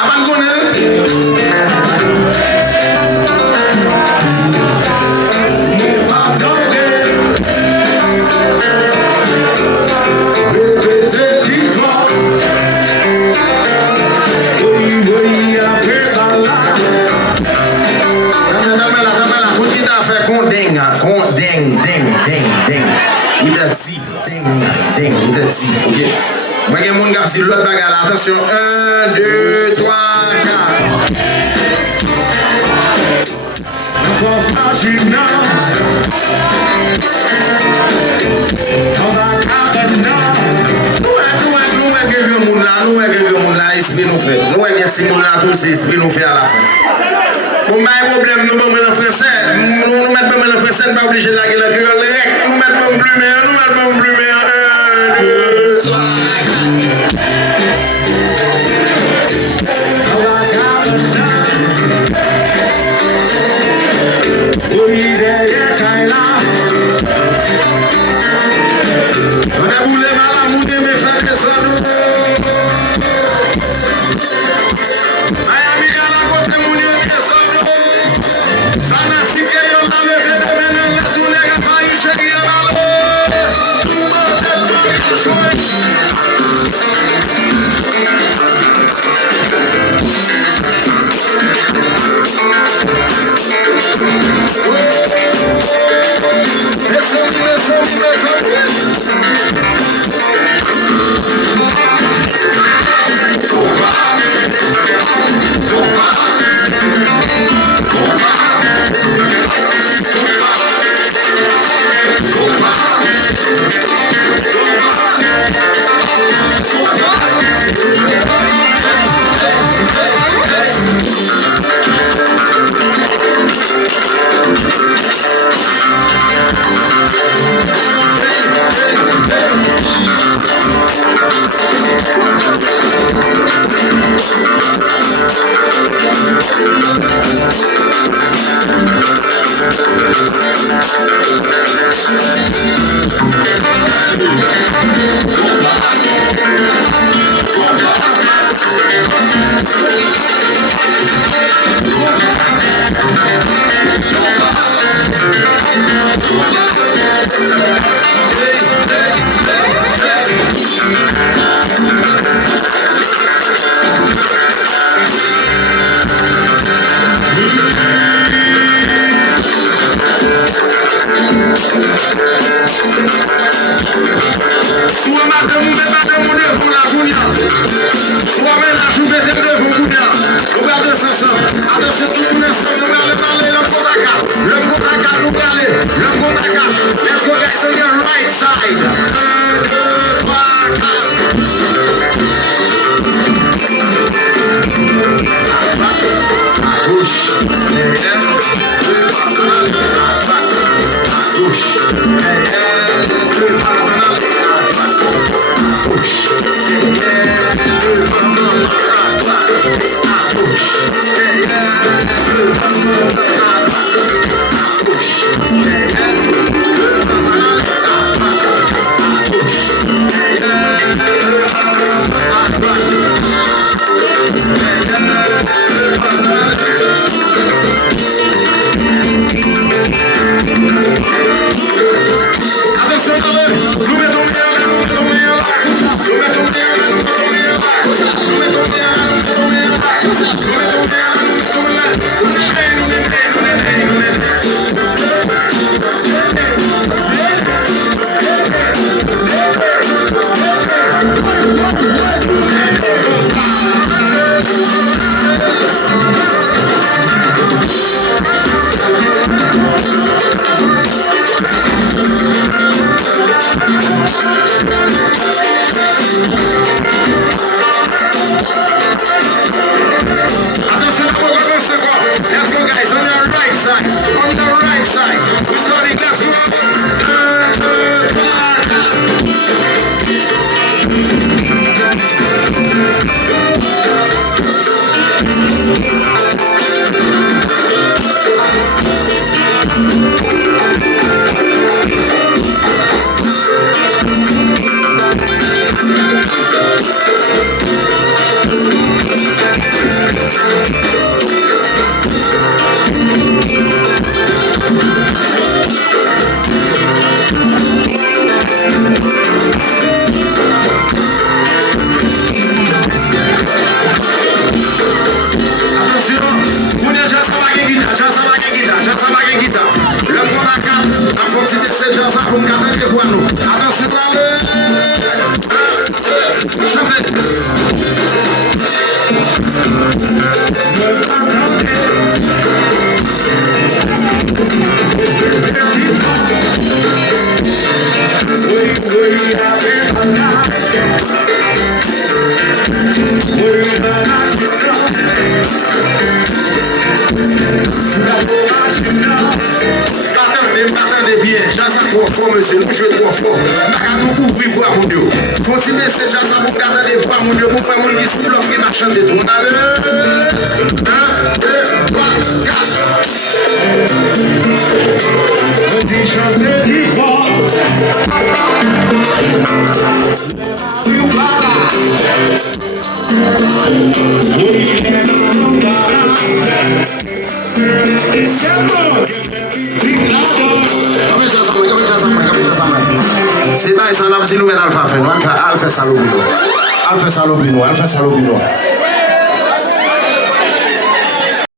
Aban konen? Ok. Moi, j'ai mon gars, si l'autre bagarre là, attention. 1, 2, 3, 4. Nous, si nous là, tous ces esprits nous fait à la fin. Bon, pas de problème, nous mettons en français. Nous mettons en français, pas obligé de la gueule. Nous mettons en plume, nous mettons en plume. 1, 2, 3, 4. Oui, derrière, là. On a boulé mal à mouiller, mais ça que ça nous. Attendez bien, j'attends 3 fois, monsieur, nous jouons 3 fois. D'accord, nous pouvons voir mon Dieu. Continuez, c'est déjà ça, vous regardez les voix, mon Dieu, vous pouvez me dire sous l'offre et marchand de tout. 1, 2, 3, 4. C'est pas ça, là, si nous mettons Alpha, Alpha Salobino. Alpha Salobino, Alpha Salobino.